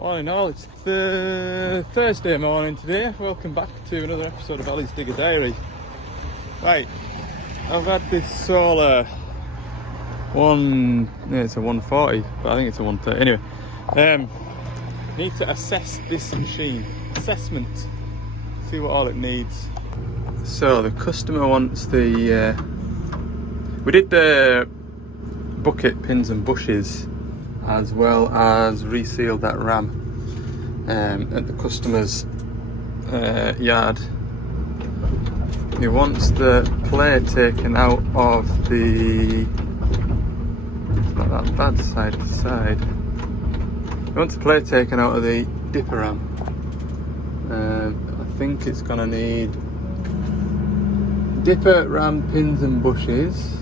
Morning all, it's the Thursday morning today. Welcome back to another episode of Ali's Digger Diary. Right, I've had this solar it's a 140, but I think it's a 130. Anyway, need to assess this machine. Assessment. See what all it needs. So the customer wants the, we did the bucket, pins and bushes, as well as resealed that ram at the customer's yard. He wants the plate taken out of the, it's not that bad side to side. He wants the plate taken out of the dipper ram. I think it's gonna need dipper, ram, pins and bushes,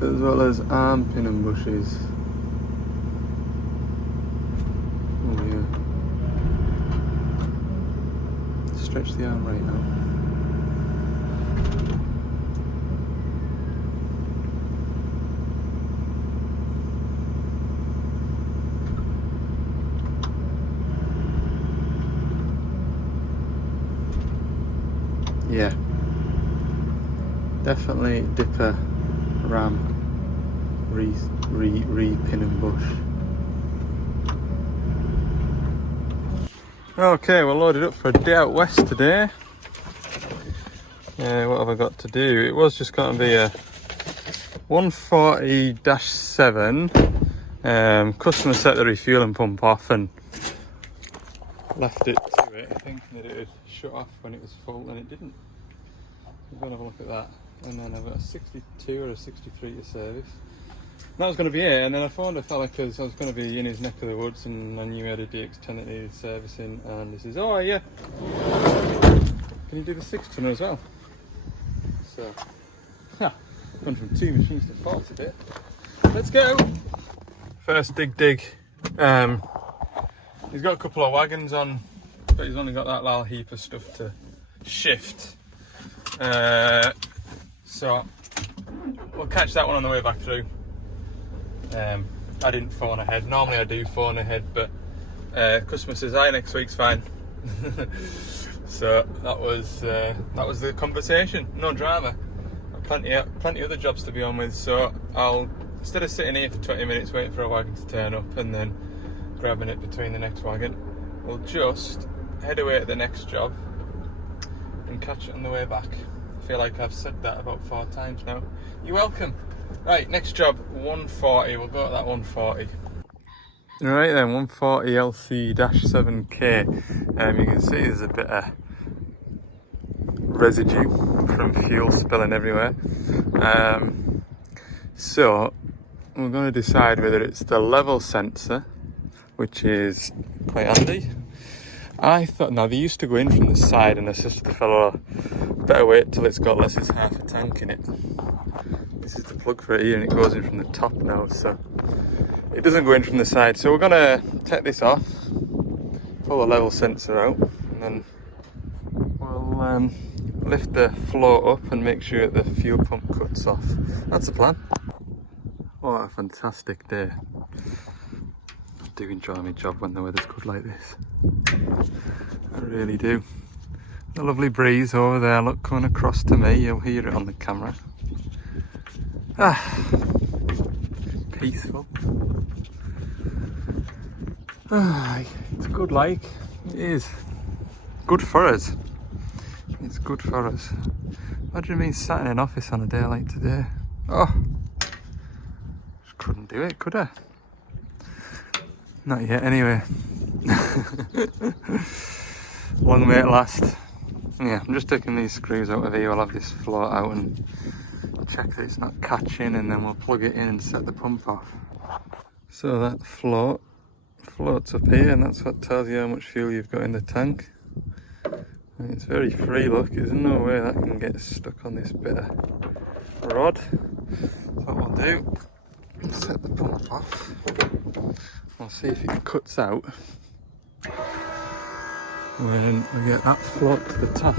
as well as arm pin and bushes. Oh yeah. Stretch the arm right out. Yeah. Definitely dipper, ram, re-pin and bush. Okay, we're loaded up for a day out west today. What have I got to do? It was just going to be a 140-7. Customer set the refueling pump off and left it to it, thinking that it would shut off when it was full, and it didn't. We're going to have a look at that. And then I've got a 62 or a 63 to service. That was going to be it, and then I phoned a fella because I was going to be in his neck of the woods and I knew he had a DX10 that needed servicing, and he says, oh yeah, can you do the 6 tonner as well? So, gone from 2 machines to 4 today. Let's go! First dig. He's got a couple of wagons on, but he's only got that little heap of stuff to shift. So we'll catch that one on the way back through. I didn't phone ahead. Normally I do phone ahead, but customer says, "Hi, next week's fine." So that was the conversation. No drama. Plenty other jobs to be on with. So I'll, instead of sitting here for 20 minutes waiting for a wagon to turn up and then grabbing it between the next wagon, we'll just head away to the next job and catch it on the way back. I feel like I've said that about 4 times now. You're welcome. Right, next job, 140. We'll go at that 140. Alright then, 140 LC-7K. You can see there's a bit of residue from fuel spilling everywhere. So we're going to decide whether it's the level sensor, which is quite handy. I thought, no, they used to go in from the side, and I said to the fellow, better wait till it's got less than half a tank in it. This is the plug for it here, and it goes in from the top now, so it doesn't go in from the side. So we're gonna take this off, pull the level sensor out, and then we'll lift the float up and make sure the fuel pump cuts off. That's the plan. What a fantastic day. I do enjoy my job when the weather's good like this. I really do. A lovely breeze over there, look, coming across to me. You'll hear it on the camera. Peaceful. It's good, like. It is. Good for us. It's good for us. Imagine me sat in an office on a day like today. Oh, just couldn't do it, could I? Not yet, anyway. Long may it last. Yeah, I'm just taking these screws out of here. I'll have this float out and check that it's not catching, and then we'll plug it in and set the pump off. So that floats up here, and that's what tells you how much fuel you've got in the tank. And it's very free, look, there's no way that can get stuck on this bit of rod. So what we'll do, set the pump off. We'll see if it cuts out when we get that float to the top.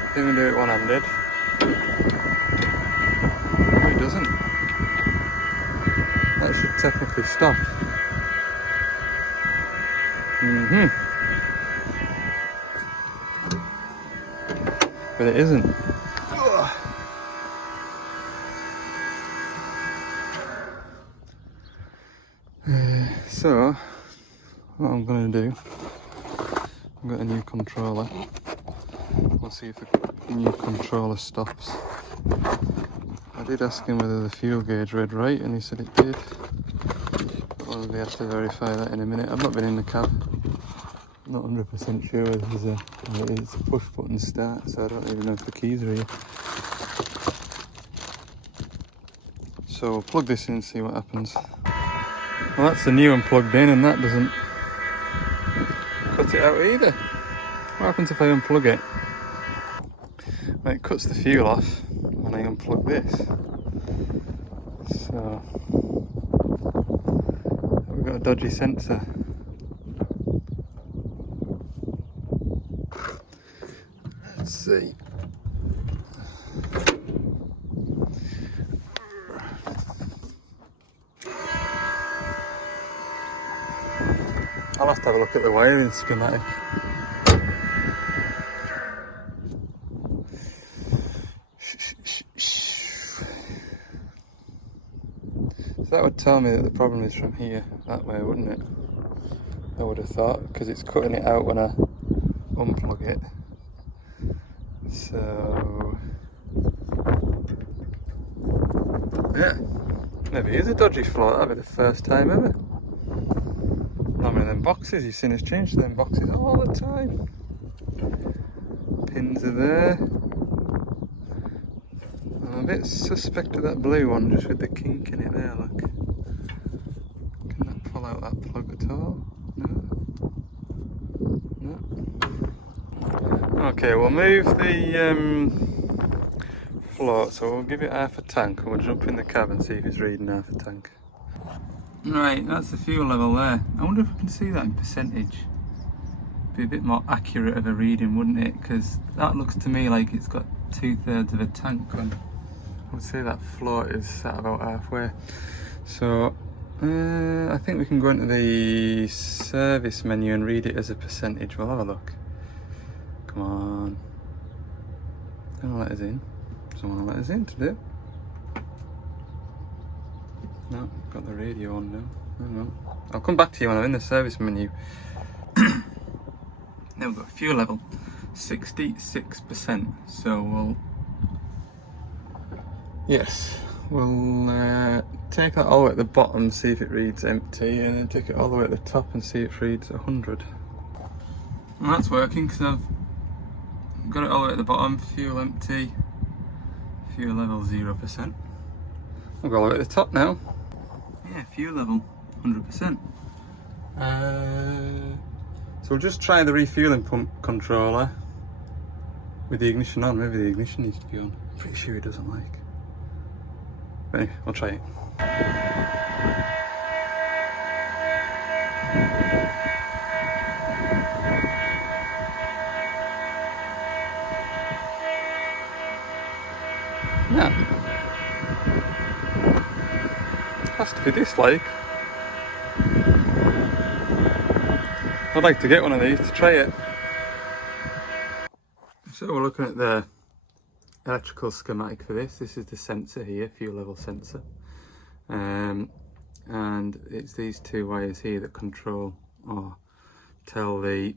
I think we do it one-handed. No, it doesn't. That should technically stop. But it isn't. So, what I'm going to do, I've got a new controller. We'll see if the new controller stops. I did ask him whether the fuel gauge read right, and he said it did. I'll have to verify that in a minute. I've not been in the cab. Not 100% sure whether it's a push button start, so I don't even know if the keys are here. So we'll plug this in and see what happens. Well, that's the new one plugged in, and that doesn't cut it out either. What happens if I unplug it? Well, it cuts the fuel off when I unplug this. So we've got a dodgy sensor. Let's see. I'll have to have a look at the wiring schematic. So that would tell me that the problem is from here, that way, wouldn't it? I would have thought, because it's cutting it out when I unplug it. So yeah, maybe it is a dodgy float. That'll be the first time ever. Not many of them boxes, you've seen us change them boxes all the time. Pins are there. I'm a bit suspect of that blue one, just with the kink in it there, look. Can that pull out that plug at all? No? No? Okay, we'll move the float, so we'll give it half a tank, and we'll jump in the cab and see if it's reading half a tank. Right, that's the fuel level there. I wonder if we can see that in percentage. Be a bit more accurate of a reading, wouldn't it? Because that looks to me like it's got 2/3 of a tank on. I would say that float is at about halfway. So I think we can go into the service menu and read it as a percentage. We'll have a look. Come on. Don't let us in. Someone will let us in to do. No, got the radio on now. No. I'll come back to you when I'm in the service menu. Now we've got fuel level 66%. So we'll take that all the way at the bottom, see if it reads empty, and then take it all the way at the top and see if it reads 100. And that's working because I've got it all the way at the bottom. Fuel empty. Fuel level 0%. We'll go all the way at the top now. Yeah, fuel level 100%. So we'll just try the refueling pump controller with the ignition on. Maybe the ignition needs to be on. I'm pretty sure it doesn't like. But anyway, we'll try it. Yeah. Has to be this like. I'd like to get one of these to try it. So we're looking at the electrical schematic for this. This is the sensor here, fuel level sensor. And it's these two wires here that control or tell the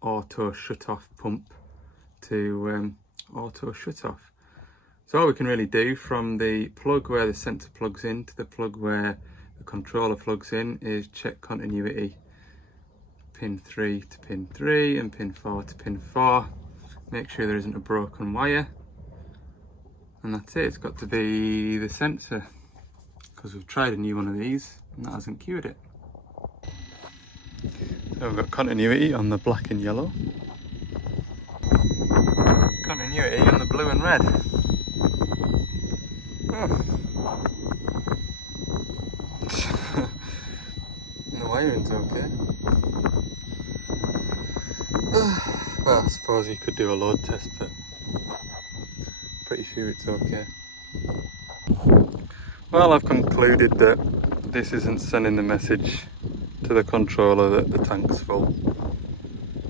auto shut off pump to auto shut off. So all we can really do from the plug where the sensor plugs in to the plug where the controller plugs in is check continuity. Pin 3 to pin 3 and pin 4 to pin 4. Make sure there isn't a broken wire. And that's it, it's got to be the sensor. Because we've tried a new one of these and that hasn't cured it. So we've got continuity on the black and yellow. Continuity on the blue and red. Oh. The wiring's okay. Well, I suppose you could do a load test, but pretty sure it's okay. Well, I've concluded that this isn't sending the message to the controller that the tank's full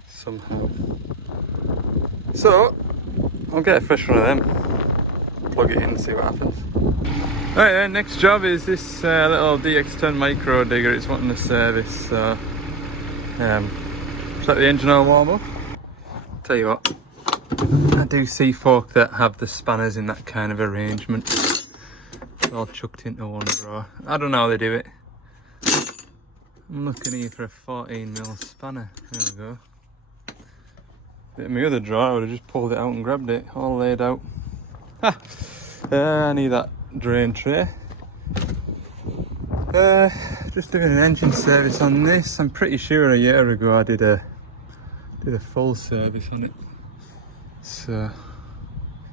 somehow. So I'll get a fresh one of them, plug it in and see what happens. Right then, next job is this little DX10 micro digger. It's wanting a service, so just let the engine oil warm up. Tell you what, I do see folk that have the spanners in that kind of arrangement, all chucked into one drawer. I don't know how they do it. I'm looking here for a 14mm spanner. There we go. In my other drawer, I would have just pulled it out and grabbed it, all laid out. Ha! I need that drain tray. Just doing an engine service on this. I'm pretty sure a year ago I did a full service on it, so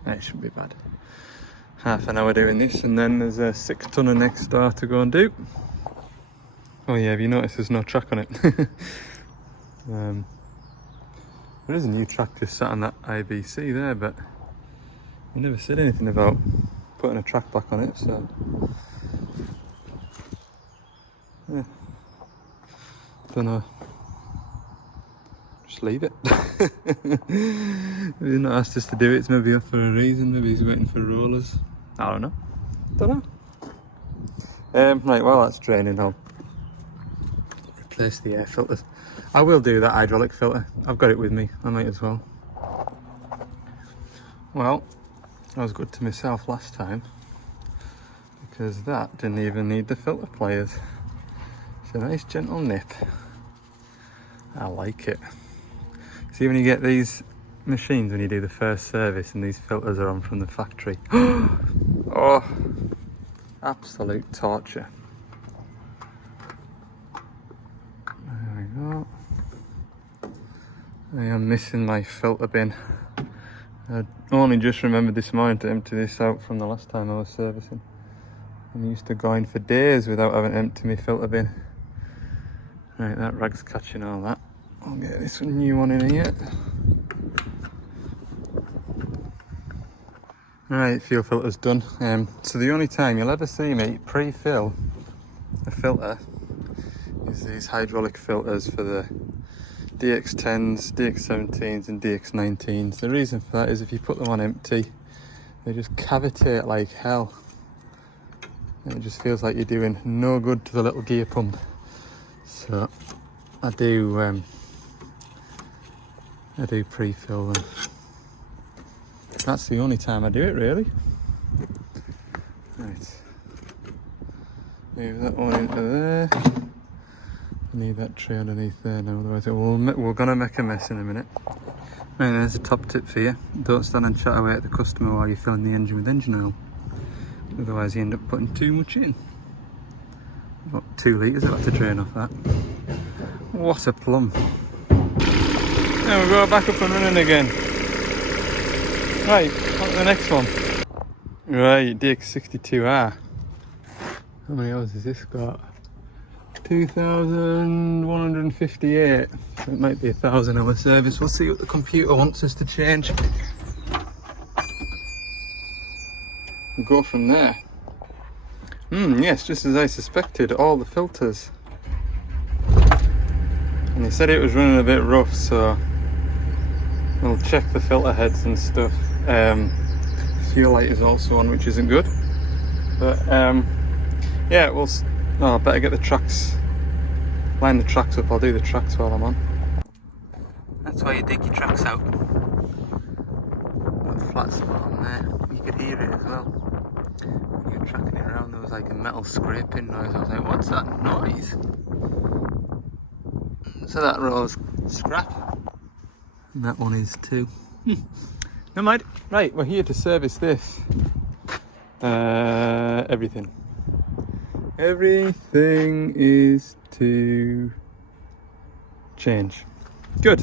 it shouldn't be bad. Half an hour doing this, and then there's a 6-tonner next door to go and do. Oh yeah, have you noticed there's no track on it? There is a new track just sat on that IBC there, but I never said anything about putting a track back on it, so yeah, don't know. Just leave it. He's not asked us to do it, it's maybe up for a reason, maybe he's waiting for rollers. I don't know. Right, while that's draining, I'll replace the air filters. I will do that hydraulic filter, I've got it with me, I might as well. Well, I was good to myself last time, because that didn't even need the filter pliers. It's a nice gentle nip. I like it. See, when you get these machines, when you do the first service and these filters are on from the factory, oh, absolute torture. There we go. I am missing my filter bin. I only just remembered this morning to empty this out from the last time I was servicing. I'm used to going for days without having to empty my filter bin. Right, that rag's catching all that. I'll get this new one in here. Right, fuel filter's done. So the only time you'll ever see me pre-fill a filter is these hydraulic filters for the DX10s, DX17s and DX19s. The reason for that is if you put them on empty, they just cavitate like hell. And it just feels like you're doing no good to the little gear pump. So I do pre-fill them. That's the only time I do it, really. Right. Move that one into there. I need that tray underneath there now, otherwise we're gonna make a mess in a minute. Right, there's a top tip for you. Don't stand and chat away at the customer while you're filling the engine with engine oil. Otherwise you end up putting too much in. About 2 litres I'll have to drain off that. What a plum. There we go, back up and running again. Right, on to the next one. Right, DX62R. How many hours has this got? 2,158. So it might be a 1,000-hour service. We'll see what the computer wants us to change. We'll go from there. Yes, just as I suspected, all the filters. And they said it was running a bit rough, so we'll check the filter heads and stuff. Fuel light is also on, which isn't good. But yeah, I better get the tracks, line the tracks up. I'll do the tracks while I'm on. That's why you dig your tracks out. Got a flat spot on there. You could hear it as well. When you're tracking it around, there was like a metal scraping noise. I was like, what's that noise? So that roll's scrap. And that one is too. Never mind. Right, we're here to service this. Everything. Everything is to change. Good.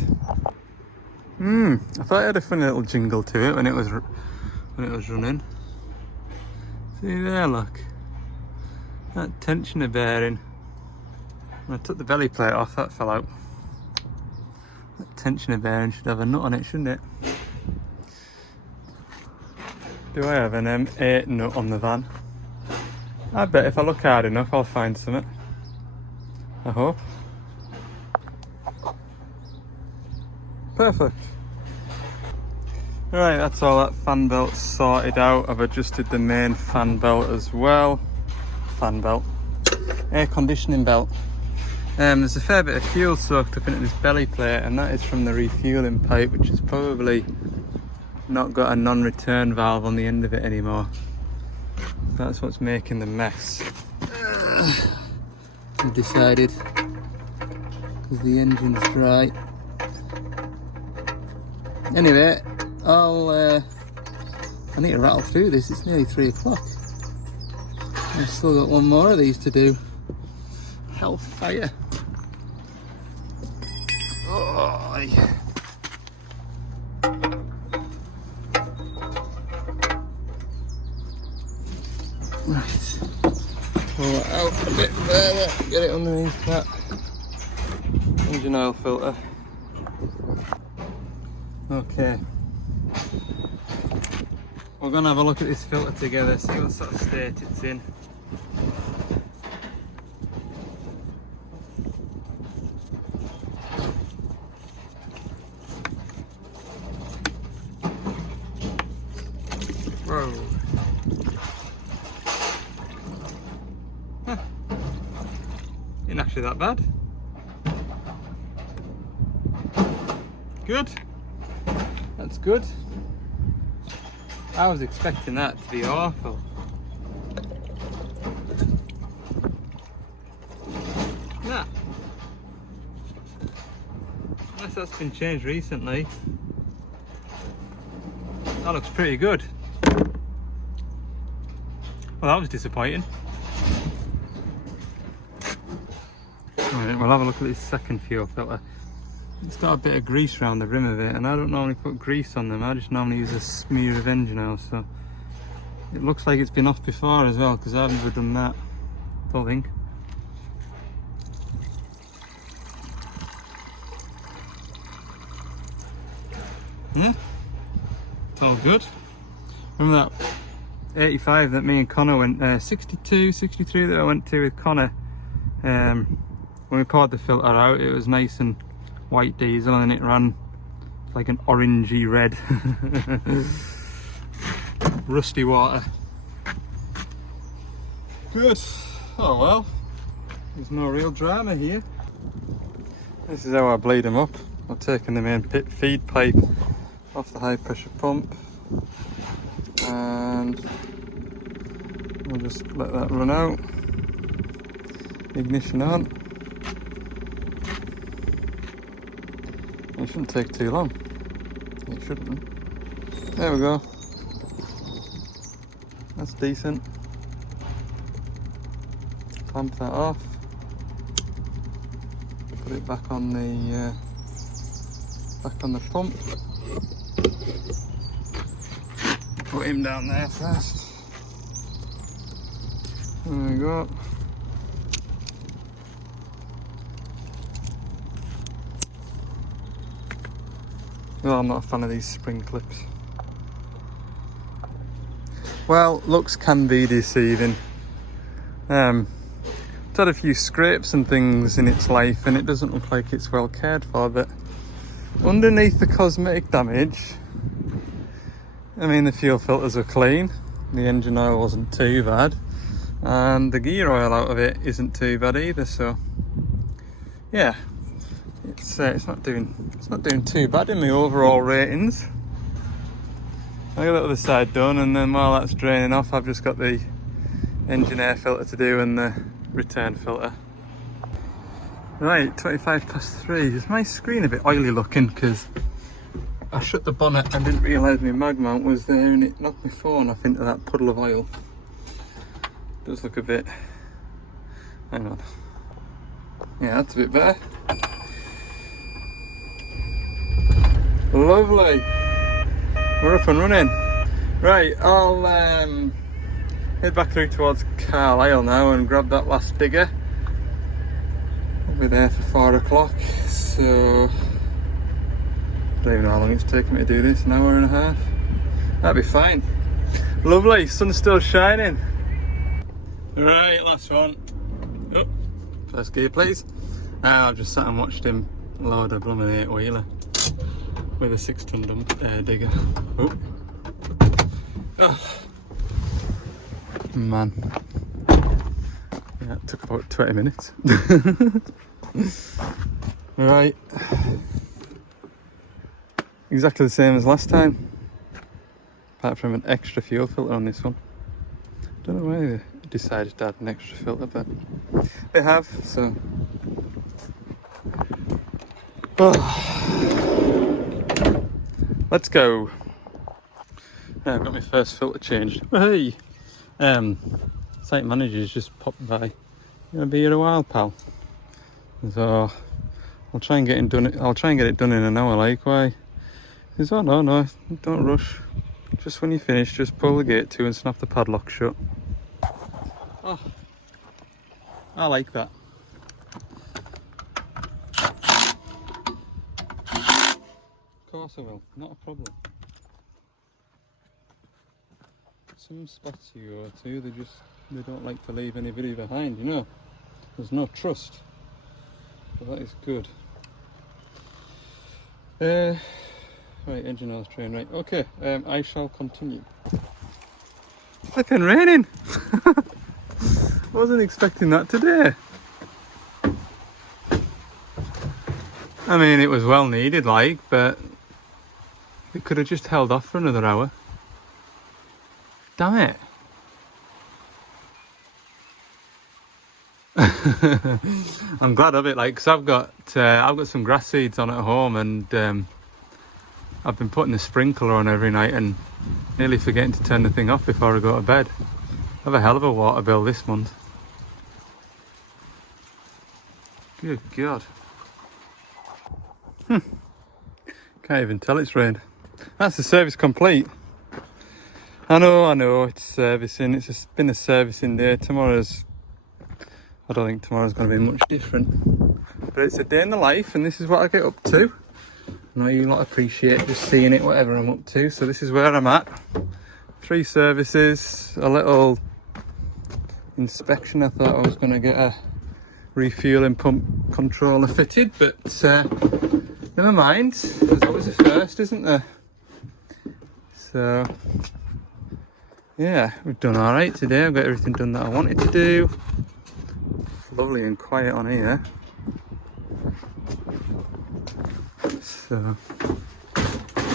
I thought I had a funny little jingle to it when it was running. See there, look. That tensioner bearing. When I took the belly plate off, that fell out. That tensioner bearing should have a nut on it, shouldn't it? Do I have an M8 nut on the van? I bet if I look hard enough I'll find something. I hope. Perfect. Right, that's all that fan belt sorted out. I've adjusted the main fan belt as well. Fan belt. Air conditioning belt. There's a fair bit of fuel soaked up into this belly plate, and that is from the refueling pipe, which has probably not got a non-return valve on the end of it anymore. That's what's making the mess. I've decided, because the engine's dry. Anyway, I need to rattle through this. It's nearly 3 o'clock. I've still got one more of these to do. Hellfire. Oh, yeah. Right. Pull it out a bit further. Get it underneath that engine oil filter. Okay. We're going to have a look at this filter together, see what sort of state it's in. Whoa. Huh. Ain't actually that bad. Good. That's good. I was expecting that to be awful. Nah. Unless that's been changed recently. That looks pretty good. Well, that was disappointing. Alright, we'll have a look at this second fuel filter. It's got a bit of grease around the rim of it, and I don't normally put grease on them. I just normally use a smear of engine oil, so it looks like it's been off before as well, because I've never done that. Don't think. Yeah, it's all good. Remember that 85 that me and Connor went, 62, 63 that I went to with Connor. When we poured the filter out, it was nice and white diesel, and it ran like an orangey red. Rusty water. Good. Oh well, there's no real drama here. This is how I bleed them up. I've taken the main pit feed pipe off the high pressure pump, and we'll just let that run out. Ignition on. It shouldn't take too long. It shouldn't. There we go. That's decent. Clamp that off. Put it back on the pump. Put him down there first. There we go. Well, I'm not a fan of these spring clips. Well, looks can be deceiving. It's had a few scrapes and things in its life, and it doesn't look like it's well cared for, but underneath the cosmetic damage, I mean, the fuel filters are clean, the engine oil wasn't too bad, and the gear oil out of it isn't too bad either, so yeah. It's not doing too bad in my overall ratings. I got the other side done, and then while that's draining off, I've just got the engine air filter to do and the return filter. Right, 3:25. Is my screen a bit oily looking because I shut the bonnet and didn't realise my mag mount was there, and it knocked my phone off into that puddle of oil. It does look a bit... hang on. Yeah, that's a bit better. Lovely. We're up and running. Right, I'll head back through towards Carlisle now and grab that last digger. I'll be there for 4 o'clock, so I don't even know how long it's taken me to do this, an hour and a half. That'll be fine. Lovely, sun's still shining. Right, last one. Oh, first gear please. I've just sat and watched him load a blooming 8-wheeler with a 6-ton digger. Oh. Oh. Man. Yeah, it took about 20 minutes. Right. Exactly the same as last time. Apart from an extra fuel filter on this one. Don't know why they decided to add an extra filter, but they have, so. Oh. Let's go. I've got my first filter changed. Hey! Site manager's just popped by. You gonna be here a while, pal? So I'll try and get it done in an hour, like. Why? He says, oh no, don't rush. Just when you finish, just pull the gate to and snap the padlock shut. Oh, I like that. Of course I will, not a problem. Some spots you go to, they don't like to leave anybody behind, you know. There's no trust. But that is good. Right, engine oil's train, right. Okay, I shall continue. Flipping raining! Wasn't expecting that today. I mean, it was well needed, like, but it could have just held off for another hour. Damn it. I'm glad of it, like, because I've got some grass seeds on at home, and I've been putting the sprinkler on every night and nearly forgetting to turn the thing off before I go to bed. I have a hell of a water bill this month. Good God. Can't even tell it's rained. That's the service complete. I know, it's servicing. It's been a servicing day. I don't think tomorrow's going to be much different. But it's a day in the life, and this is what I get up to. I know you lot appreciate just seeing it, whatever I'm up to. So this is where I'm at. 3 services, a little inspection. I thought I was going to get a refueling pump controller fitted, but never mind. There's always a first, isn't there? So yeah, we've done all right today. I've got everything done that I wanted to do. It's lovely and quiet on here. So,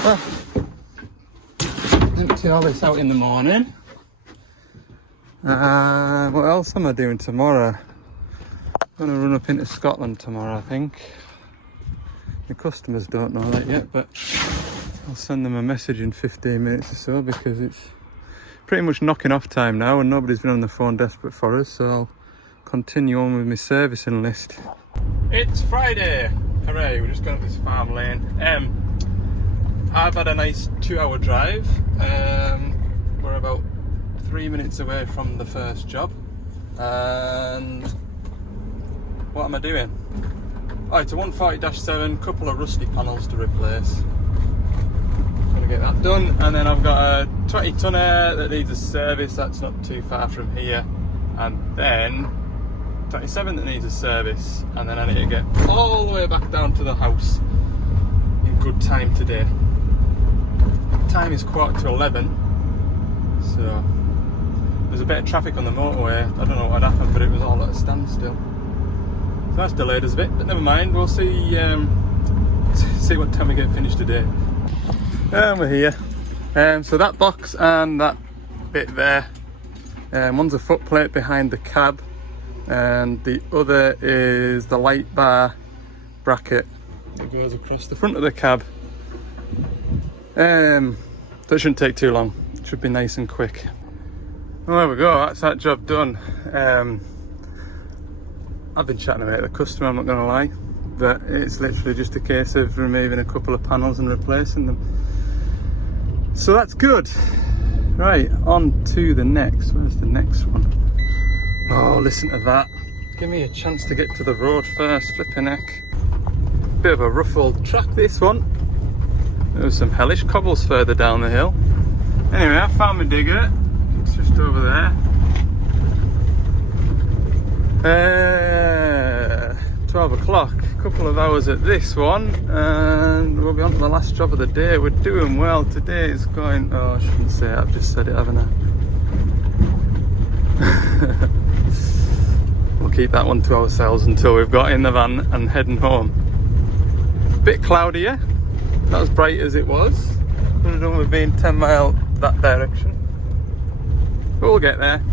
well, empty all this out in the morning. What else am I doing tomorrow? I'm going to run up into Scotland tomorrow, I think. The customers don't know that yet, but I'll send them a message in 15 minutes or so, because it's pretty much knocking off time now and nobody's been on the phone desperate for us, so I'll continue on with my servicing list. It's Friday! Hooray, we're just going up this farm lane. I've had a nice 2-hour drive. We're about 3 minutes away from the first job. And what am I doing? Oh, it's a 140-7, couple of rusty panels to replace. Gonna get that done, and then I've got a 20-tonner that needs a service. That's not too far from here, and then 27 that needs a service, and then I need to get all the way back down to the house in good time today. Time is 11:15, so there's a bit of traffic on the motorway. I don't know what happened, but it was all at a standstill. So that's delayed us a bit, but never mind. We'll see what time we get finished today. And we're here. So that box and that bit there, one's a footplate behind the cab, and the other is the light bar bracket that goes across the front of the cab. So it shouldn't take too long. It should be nice and quick. Well, there we go. That's that job done. I've been chatting about the customer, I'm not going to lie, but it's literally just a case of removing a couple of panels and replacing them. So that's good. Right, on to the next. Where's the next one? Oh, listen to that. Give me a chance to get to the road first. Flipping heck. Bit of a rough old track, this one. There was some hellish cobbles further down the hill. Anyway, I found my digger. It's just over there. 12 o'clock, a couple of hours at this one, and we'll be on to the last job of the day. We're doing well. Today is going, oh, I shouldn't say it, I've just said it, haven't I? We'll keep that one to ourselves until we've got in the van and heading home. Bit cloudier, not as bright as it was. Could have done with being 10 mile that direction, but we'll get there.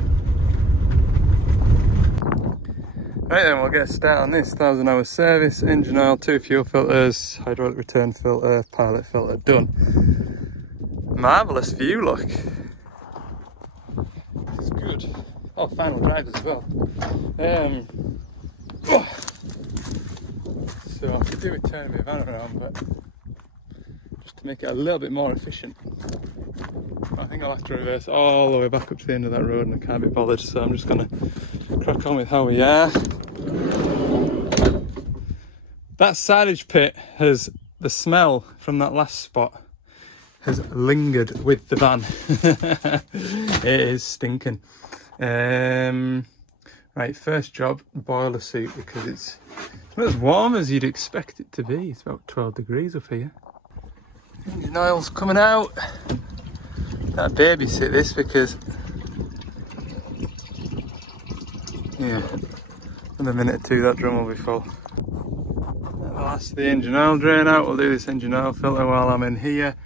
Right then, we'll get a start on this 1,000-hour service. Engine oil, 2 fuel filters, hydraulic return filter, pilot filter done. Marvellous view, look. It's good. Oh, final drive as well. So I could do with turning my van around, but just to make it a little bit more efficient. I think I'll have to reverse all the way back up to the end of that road and I can't be bothered, so I'm just going to crack on with how we are. That silage pit has, the smell from that last spot has lingered with the van. It is stinking. Right, first job, boiler suit, because it's not as warm as you'd expect it to be. It's about 12 degrees up here. Engine oil's coming out. That babysit this because, yeah, in a minute or two that drum will be full. That's the engine oil drain out. We'll do this engine oil filter while I'm in here.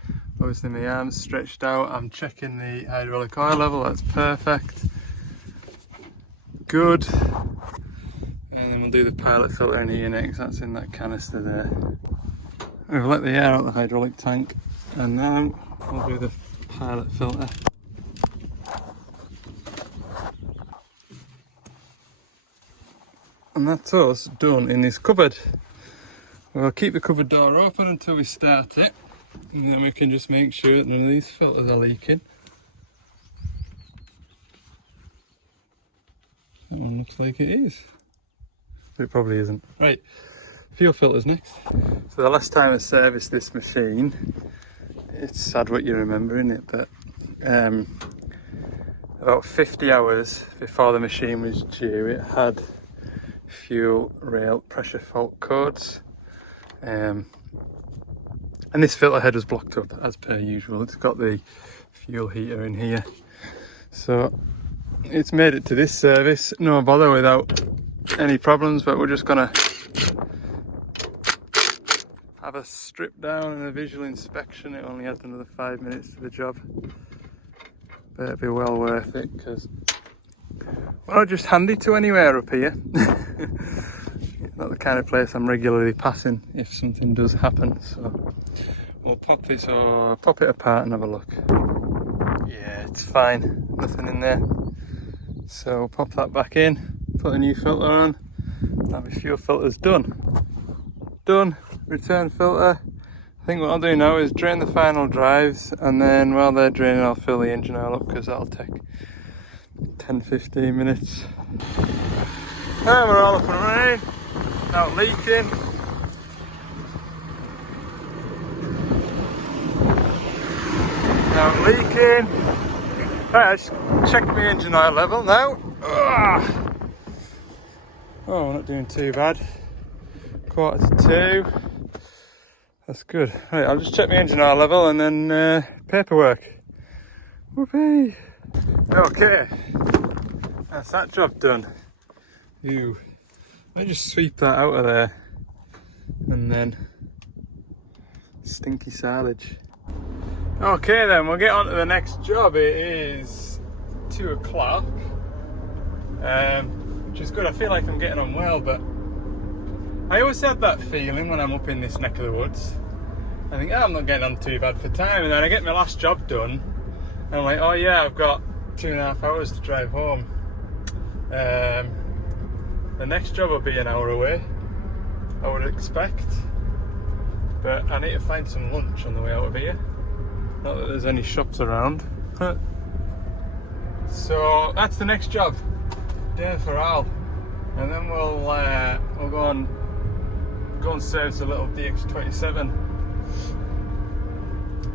Obviously my arm's stretched out. I'm checking the hydraulic oil level, that's perfect. Good. And then we'll do the pilot filter in here next, that's in that canister there. We've let the air out the hydraulic tank and now we'll do the pilot filter. And that's us done in this cupboard. We'll keep the cupboard door open until we start it, and then we can just make sure that none of these filters are leaking. That one looks like it is, but it probably isn't. Right, fuel filters next. So the last time I serviced this machine, it's sad what you remember, isn't it? But about 50 hours before the machine was due, it had fuel rail pressure fault codes. And this filter head was blocked up as per usual. It's got the fuel heater in here. So it's made it to this service, no bother, without any problems, but we're just gonna have a strip down and a visual inspection. It only had another 5 minutes to the job, but it'll be well worth it because we're not just handy to anywhere up here. Not the kind of place I'm regularly passing if something does happen, so we'll pop this or pop it apart and have a look. Yeah, it's fine, nothing in there. So we'll pop that back in, put a new filter on, now my fuel filter's done. Done, return filter. I think what I'll do now is drain the final drives, and then while they're draining I'll fill the engine oil up because that'll take 10-15 minutes. And we're all up and running. Now leaking. Now leaking. Right, let's check my engine oil level now. Ugh. Oh, we're not doing too bad. 1:45. That's good. Right, I'll just check my engine oil level and then paperwork. Whoopee. Okay, that's that job done. Ew. Let me just sweep that out of there and then stinky silage. Okay then, we'll get on to the next job. It is 2 o'clock, which is good. I feel like I'm getting on well, but I always have that feeling when I'm up in this neck of the woods. I think, oh, I'm not getting on too bad for time, and then I get my last job done and I'm like, oh yeah, I've got 2.5 hours to drive home. The next job will be an hour away, I would expect, but I need to find some lunch on the way out of here. Not that there's any shops around. So that's the next job, day for all, and then we'll go and service a little DX27.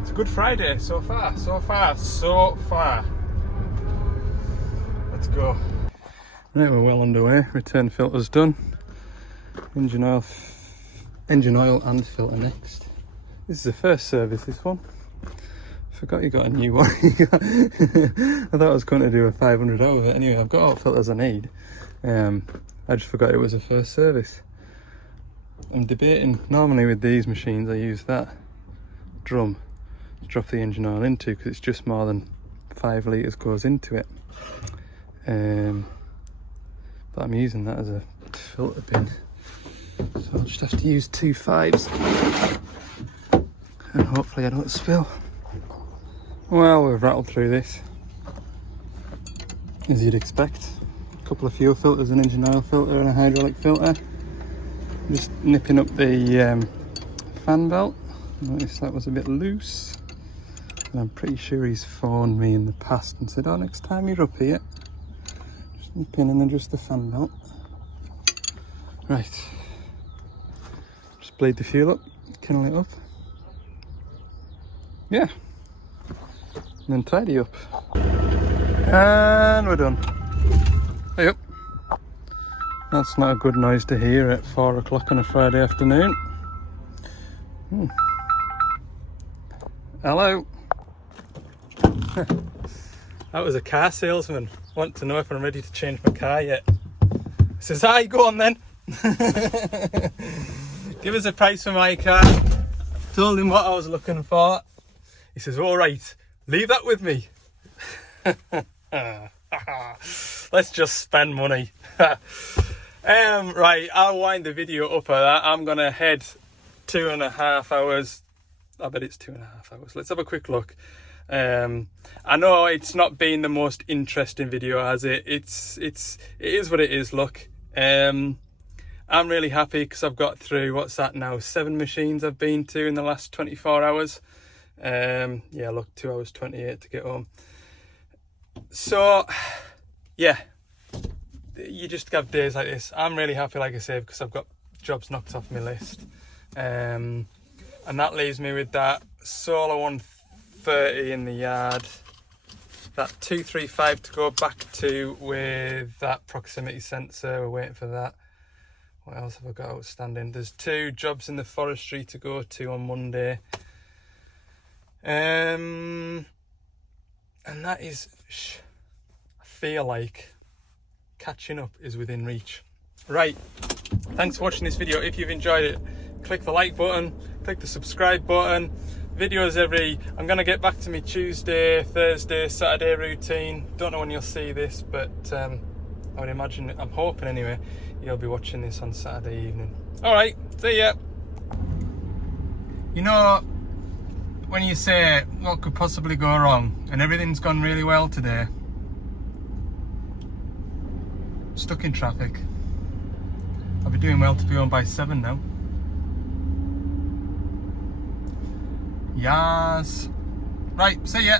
It's a good Friday so far. Let's go. Right, we're well underway. Return filter's done. Engine oil and filter next. This is the first service, this one. Forgot you got a new one. I thought I was going to do a 500 over. Anyway, I've got all the filters I need. I just forgot it was a first service. I'm debating, normally with these machines I use that drum to drop the engine oil into because it's just more than 5 litres goes into it. But I'm using that as a filter bin. So I'll just have to use 2 5s and hopefully I don't spill. Well, we've rattled through this, as you'd expect. A couple of fuel filters, an engine oil filter and a hydraulic filter. Just nipping up the fan belt. Noticed that was a bit loose. And I'm pretty sure he's phoned me in the past and said, oh, next time you're up here, just nip in and adjust the fan belt. Right. Just bleed the fuel up, kennel it up. Yeah. And then tidy up. And we're done. Hey up. That's not a good noise to hear at 4 o'clock on a Friday afternoon. Hello. That was a car salesman. Want to know if I'm ready to change my car yet. Says, aye, go on then. Give us a price for my car. Told him what I was looking for. He says, all right, leave that with me. Let's just spend money. Right, I'll wind the video up at that. I'm going to head 2.5 hours. I bet it's 2.5 hours. Let's have a quick look. I know it's not been the most interesting video, has it? It is what it is, look. I'm really happy because I've got through, what's that now, 7 machines I've been to in the last 24 hours. Yeah, look, 2 hours 28 to get home. So, yeah, you just have days like this. I'm really happy, like I say, because I've got jobs knocked off my list. And that leaves me with that Solar 130 in the yard, that 235 to go back to with that proximity sensor. We're waiting for that. What else have I got outstanding? There's 2 jobs in the forestry to go to on Monday. And that is, I feel like catching up is within reach. Right, thanks for watching this video. If you've enjoyed it, click the like button, click the subscribe button. Videos I'm going to get back to me Tuesday, Thursday, Saturday routine. Don't know when you'll see this, but I would imagine, I'm hoping anyway, you'll be watching this on Saturday evening. Alright, see ya. You know, when you say what could possibly go wrong and everything's gone really well today, stuck in traffic. I'll be doing well to be home by 7 now. Yes. Right, see ya.